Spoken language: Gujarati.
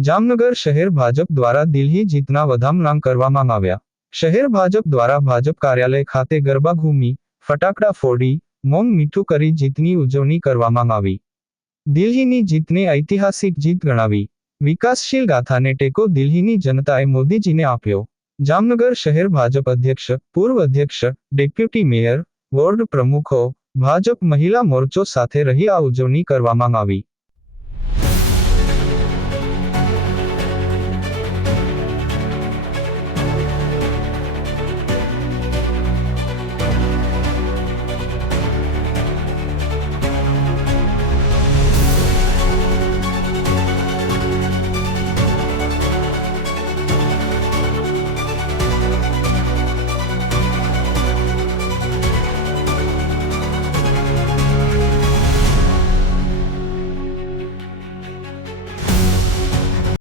જામનગર શહેર ભાજપ દ્વારા દિલ્હી જીતના વધામણાં કરવામાં આવ્યા। શહેર ભાજપ દ્વારા ભાજપ કાર્યાલય ખાતે ગરબા ઘૂમી, ફટાકડા ફોડી, મૌન મીઠું કરી જીતની ઉજવણી કરવામાં આવી। દિલ્હીની જીતને ઐતિહાસિક જીત ગણાવી વિકાસશીલ ગાથાને ટેકો દિલ્હીની જનતાએ મોદીજીને આપ્યો। જામનગર શહેર ભાજપ અધ્યક્ષ, પૂર્વ અધ્યક્ષ, ડેપ્યુટી મેયર, વોર્ડ પ્રમુખો, ભાજપ મહિલા મોરચો સાથે રહી આ ઉજવણી કરવામાં આવી।